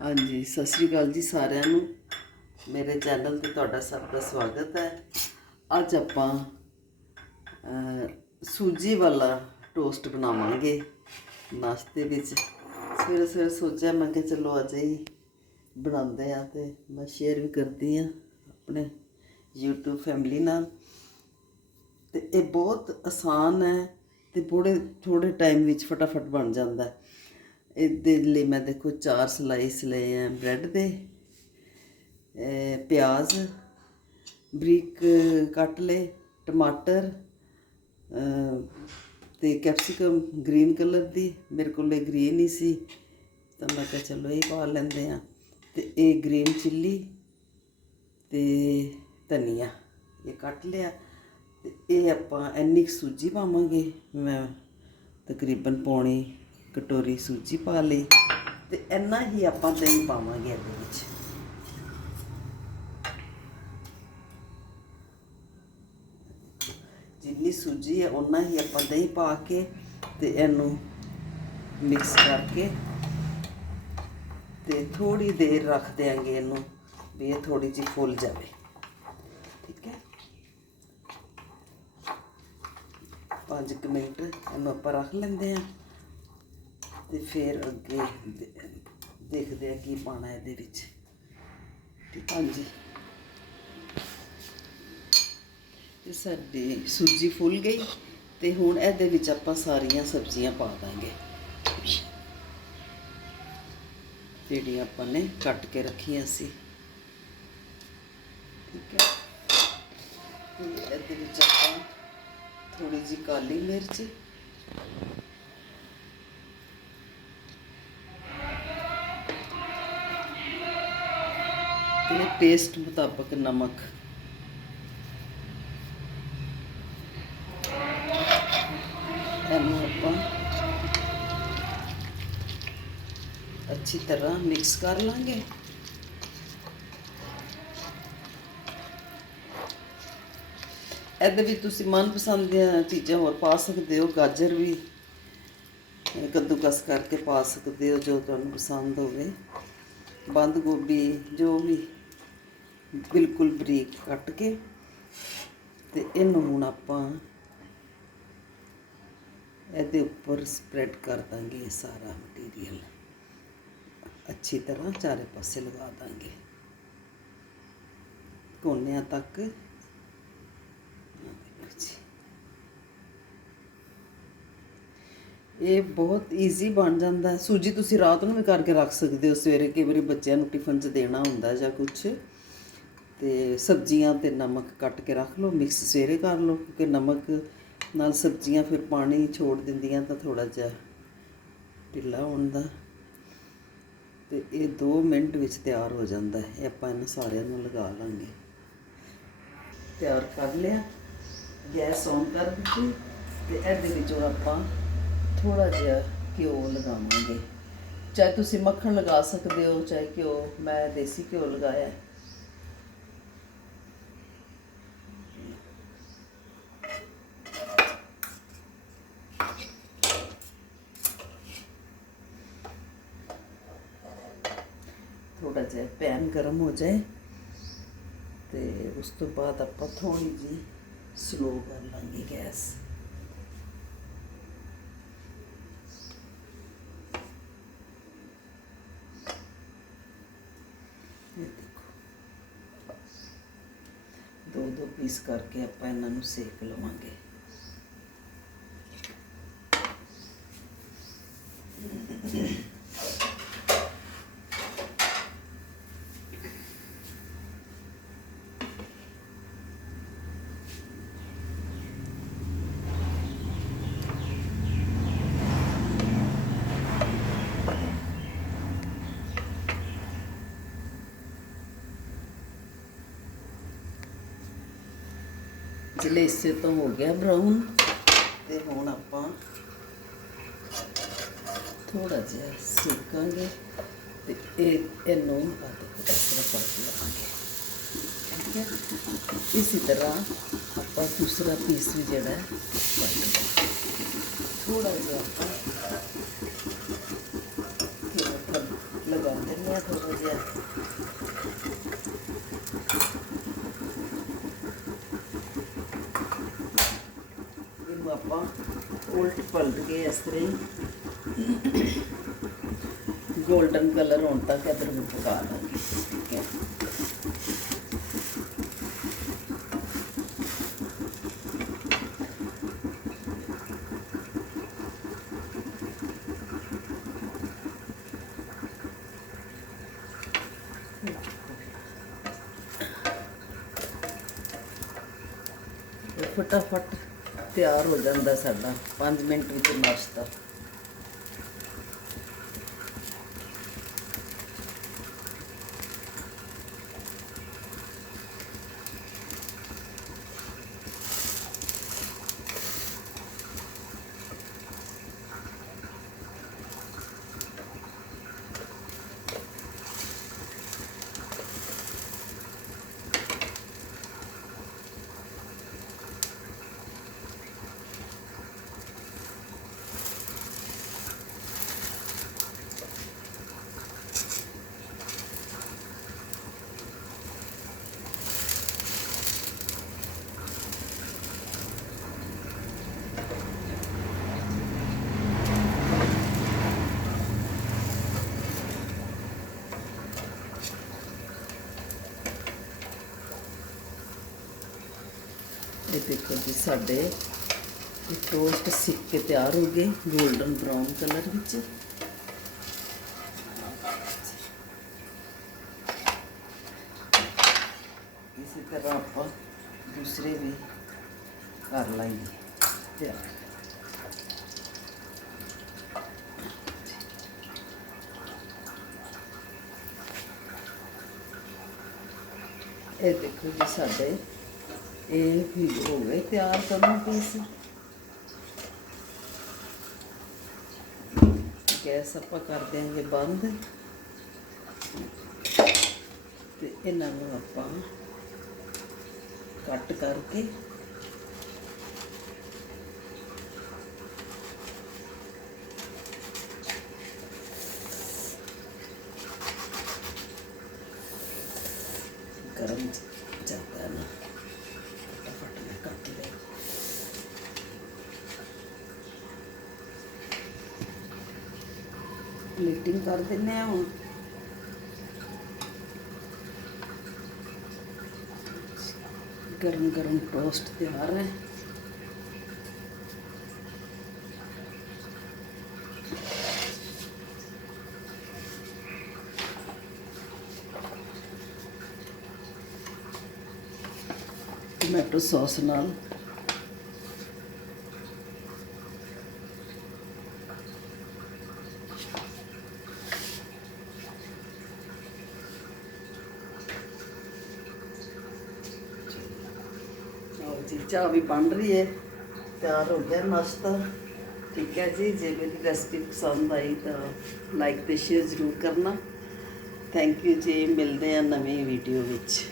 ਹਾਂਜੀ, ਸਤਿ ਸ਼੍ਰੀ ਅਕਾਲ ਜੀ ਸਾਰਿਆਂ ਨੂੰ। ਮੇਰੇ ਚੈਨਲ ਤੇ ਤੁਹਾਡਾ ਸਭ ਦਾ ਸਵਾਗਤ ਹੈ। ਅੱਜ ਆਪਾਂ ਸੂਜੀ ਵਾਲਾ ਟੋਸਟ ਬਣਾਵਾਂਗੇ। ਨਾਸ਼ਤੇ ਵਿੱਚ। ਸਵੇਰੇ ਸਵੇਰੇ ਸੋਚਿਆ, ਮੈਂ ਕਿ ਚਲੋ ਅੱਜ ਹੀ ਬਣਾਉਂਦੇ ਆ ਤੇ ਮੈਂ ਸ਼ੇਅਰ ਵੀ ਕਰਦੀ ਆ ਆਪਣੇ YouTube ਫੈਮਿਲੀ ਨਾਲ। ਤੇ ਇਹ ਬਹੁਤ ਆਸਾਨ ਹੈ ਤੇ ਬੜੇ ਥੋੜੇ ਟਾਈਮ ਵਿੱਚ ਫਟਾਫਟ ਬਣ ਜਾਂਦਾ ਹੈ। ਇਹਦੇ ਲਈ ਮੈਂ ਦੇਖੋ ਚਾਰ ਸਲਾਈਸ ਲਏ ਆ ਬ੍ਰੈਡ ਦੇ ਪਿਆਜ਼ ਬਰੀਕ ਕੱਟ ਲਏ ਟਮਾਟਰ ਅਹ, ਤੇ ਕੈਪਸਿਕਮ ਗ੍ਰੀਨ ਕਲਰ ਦੀ ਮੇਰੇ ਕੋਲ ਇਹ ਗ੍ਰੀਨ ਹੀ ਸੀ ਤਾਂ ਮੈਂ ਕਿਹਾ ਚਲੋ ਇਹ ਪਾ ਲੈਂਦੇ ਆ ਤੇ ਇਹ ਗ੍ਰੀਨ ਚਿੱਲੀ ਤੇ ਧਨੀਆ ਇਹ ਕੱਟ ਲਿਆ ਤੇ ਇਹ ਆਪਾਂ ਇੰਨੀ ਕੁ ਸੂਜੀ ਪਾਵਾਂਗੇ ਮੈਂ ਤਕਰੀਬਨ ਪੌਣੀ ਕਟੋਰੀ ਸੂਜੀ ਪਾ ਲਈ ਤੇ ਇੰਨਾ ਹੀ ਆਪਾਂ ਦਹੀਂ ਪਾਵਾਂਗੇ ਇਹਦੇ ਵਿੱਚ। ਜਿੰਨੀ ਸੂਜੀ ਹੈ ਉਨਾ ਹੀ ਆਪਾਂ ਦਹੀਂ ਪਾ ਕੇ ਤੇ ਇਹਨੂੰ ਮਿਕਸ ਕਰਕੇ ਤੇ ਥੋੜੀ ਦੇਰ ਰੱਖ ਦਿਆਂਗੇ ਇਹਨੂੰ ਵੀ ਇਹ ਥੋੜੀ ਜਿਹੀ ਫੁੱਲ ਜਾਵੇ। ਠੀਕ ਹੈ? 5 ਮਿੰਟ ਇਹਨੂੰ ਆਪਾਂ ਰੱਖ ਲੈਂਦੇ ਆ ਤੇ ਫਿਰ ਅੱਗੇ ਦੇਖਦੇ ਆ ਕੀ ਪਾਣਾ ਇਹਦੇ ਵਿੱਚ। ਠੀਕ ਹਾਂਜੀ ਤੇ ਸਾਡੀ ਸੂਜੀ ਫੁੱਲ ਗਈ ਤੇ ਹੁਣ ਇਹਦੇ ਵਿੱਚ ਆਪਾਂ ਸਾਰੀਆਂ ਸਬਜ਼ੀਆਂ ਪਾ ਦਾਂਗੇ। ਜਿਹੜੀਆਂ ਆਪਾਂ ਨੇ ਕੱਟ ਕੇ ਰੱਖੀਆਂ ਸੀ। ਠੀਕ ਹੈ ਇਹਦੇ ਵਿੱਚ ਆਪਾਂ ਥੋੜੀ ਜਿਹੀ ਕਾਲੀ ਮਿਰਚ ਤੇ ਟੇਸਟ ਮੁਤਾਬਕ ਨਮਕ। ਇਹਨੂੰ ਆਪਾਂ ਅੱਛੀ ਤਰ੍ਹਾਂ ਮਿਕਸ ਕਰ ਲਾਂਗੇ। ਇਹਦੇ ਵਿੱਚ ਤੁਸੀਂ ਮਨਪਸੰਦ ਦੀਆਂ ਚੀਜ਼ਾਂ ਹੋਰ ਪਾ ਸਕਦੇ ਹੋ, ਗਾਜਰ ਵੀ। ਅਹ ਕੱਦੂਕਸ ਕਰਕੇ ਪਾ ਸਕਦੇ ਹੋ, ਜੋ ਤੁਹਾਨੂੰ ਪਸੰਦ ਹੋਵੇ। ਬੰਦ ਗੋਭੀ, ਜੋ ਵੀ ਬਿਲਕੁਲ ਬਰੀਕ ਕੱਟ ਕੇ ਤੇ ਇਹਨੂੰ ਹੁਣ ਆਪਾਂ ਇਹਦੇ ਉੱਪਰ ਸਪਰੈਡ ਕਰ ਦਾਂਗੇ ਇਹ ਸਾਰਾ ਮਟੀਰੀਅਲ ਅੱਛੀ ਤਰ੍ਹਾਂ ਚਾਰੇ ਪਾਸੇ ਲਗਾ ਦਾਂਗੇ। ਕੋਨਿਆਂ ਤੱਕ। ਇਹ ਬਹੁਤ ਈਜ਼ੀ ਬਣ ਜਾਂਦਾ। ਸੂਜੀ ਤੁਸੀਂ ਰਾਤ ਨੂੰ ਵੀ ਕਰਕੇ ਰੱਖ ਸਕਦੇ ਹੋ। ਸਵੇਰੇ ਕਈ ਵਾਰੀ ਬੱਚਿਆਂ ਨੂੰ ਟਿਫਨ 'ਚ ਦੇਣਾ ਹੁੰਦਾ ਜਾਂ ਕੁਝ ਤੇ ਸਬਜ਼ੀਆਂ ਤੇ ਨਮਕ ਕੱਟ ਕੇ ਰੱਖ ਲਓ ਮਿਕਸ ਸਵੇਰੇ ਕਰ ਲਓ, ਕਿਉਂਕਿ ਨਮਕ ਨਾਲ ਸਬਜ਼ੀਆਂ ਫਿਰ ਪਾਣੀ ਛੋੜ ਦਿੰਦੀਆਂ ਤਾਂ ਥੋੜਾ ਜਿਹਾ ਢਿੱਲਾ ਹੋਣ ਦਾ ਤੇ ਇਹ 2 ਮਿੰਟ ਵਿੱਚ ਤਿਆਰ ਹੋ ਜਾਂਦਾ ਹੈ, ਇਹ ਆਪਾਂ ਇਹਨਾਂ ਸਾਰਿਆਂ ਨੂੰ ਲਗਾ ਲਾਂਗੇ। ਤਿਆਰ ਕਰ ਲਿਆ, ਗੈਸ ਔਨ ਕਰ ਦਿੱਤੀ ਤੇ ਇਹਦੇ ਵਿੱਚ ਆਪਾਂ ਥੋੜਾ ਜਿਹਾ ਘਿਓ ਲਗਾਵਾਂਗੇ। ਚਾਹੇ ਤੁਸੀਂ ਮੱਖਣ ਲਗਾ ਸਕਦੇ ਹੋ, ਚਾਹੇ ਘਿਓ, ਮੈਂ ਦੇਸੀ ਘਿਓ ਲਗਾਇਆ। ਥੋੜਾ ਜਿਹਾ ਪੈਨ ਗਰਮ ਹੋ ਜਾਏ ਤੇ ਉਸ ਤੋਂ ਬਾਅਦ ਆਪਾਂ ਥੋੜੀ ਜੀ ਸਲੋ ਕਰ ਲਾਂਗੇ ਗੈਸ। ਦੇਖੋ। ਦੋ ਦੋ ਪੀਸ ਕਰਕੇ ਆਪਾਂ ਇਹਨਾਂ ਨੂੰ ਸੇਕ ਲਵਾਂਗੇ। ਜਿਹੜੇ ਇਸੇ ਤੋਂ ਹੋ ਗਿਆ ਬਰਾਊਨ ਤੇ ਹੁਣ ਆਪਾਂ ਥੋੜਾ ਜਿਹਾ ਸੇਕਾਂਗੇ ਤੇ ਇਹ ਇਹਨੂੰ ਆਦੇ ਇਸ ਤਰ੍ਹਾਂ ਪਲਟ ਲਵਾਂਗੇ ਠੀਕ ਹੈ ਇਸੇ ਤਰ੍ਹਾਂ ਆਪਾਂ ਦੂਸਰਾ ਪੀਸ ਵੀ ਜਿਹੜਾ ਹੈ ਪਲਟ ਲਵਾਂਗੇ ਥੋੜਾ ਜਿਹਾ ਆਪਾਂ ਘਿਓ ਉੱਪਰ ਲਗਾ ਕਰ ਦਿੰਦੇ ਆ ਥੋੜਾ ਜਿਹਾ ਇਹਨੂੰ ਆਪਾਂ ਉਲਟ ਪਲਟ ਕੇ ਇਸ ਤਰ੍ਹਾਂ ਗੋਲਡਨ ਕਲਰ ਹੋਣ ਤੱਕ ਅਦਰ ਨੂੰ ਪਕਾ ਲਾਂਗੇ, ਠੀਕ ਹੈ। ਫਟਾਫਟ ਤਿਆਰ ਹੋ ਜਾਂਦਾ ਸਾਡਾ 5 ਮਿੰਟ ਵਿੱਚ ਨਾਸ਼ਤਾ ਦੇਖੋ ਜੀ, ਸਾਡੇ ਇਹ ਟੋਸਟ ਸਿੱਕ ਕੇ ਤਿਆਰ ਹੋ ਗਏ 골ਡਨ ਬ੍ਰਾਊਨ ਕਲਰ ਵਿੱਚ। ਇਸੇ ਤਰ੍ਹਾਂ ਆਪਾਂ ਦੂਸਰੇ ਵੀ ਕਰ ਲਾਂਗੇ ਤਿਆਰ। ਇਹ ਦੇਖੋ ਜੀ ਸਾਡੇ ਇਹ ਵੀ ਹੋ ਗਏ ਤਿਆਰ ਕਰਨ ਪੀਸ ਗੈਸ ਆਪਾਂ ਕਰ ਦਿਆਂਗੇ ਬੰਦ ਤੇ ਇਹਨਾਂ ਨੂੰ ਆਪਾਂ ਕੱਟ ਕਰਕੇ ਗਰਮ ਜਾਂਦਾ ਹੈ ਨਾ ਫਟਾਫਟ ਮੈਂ ਕੱਟ ਲਿਆ ਪਲੇਟਿੰਗ ਕਰ ਦਿੰਨੇ ਆ ਹੁਣ ਗਰਮ ਗਰਮ ਟੋਸਟ ਤਿਆਰ ਹੈ ਟੋਮੈਟੋ ਸੌਸ ਨਾਲ। ਜੀ, ਚਾਹ ਵੀ ਬਣ ਰਹੀ ਹੈ ਤਿਆਰ ਹੋ ਗਿਆ ਨਾਸ਼ਤਾ। ਠੀਕ ਹੈ ਜੀ, ਜੇ ਮੇਰੀ ਰੈਸਪੀ ਪਸੰਦ ਆਈ ਤਾਂ ਲਾਈਕ ਤੇ ਸ਼ੇਅਰ ਜ਼ਰੂਰ ਕਰਨਾ। ਥੈਂਕ ਯੂ ਜੀ, ਮਿਲਦੇ ਆ ਨਵੀਂ ਵੀਡੀਓ ਵਿੱਚ।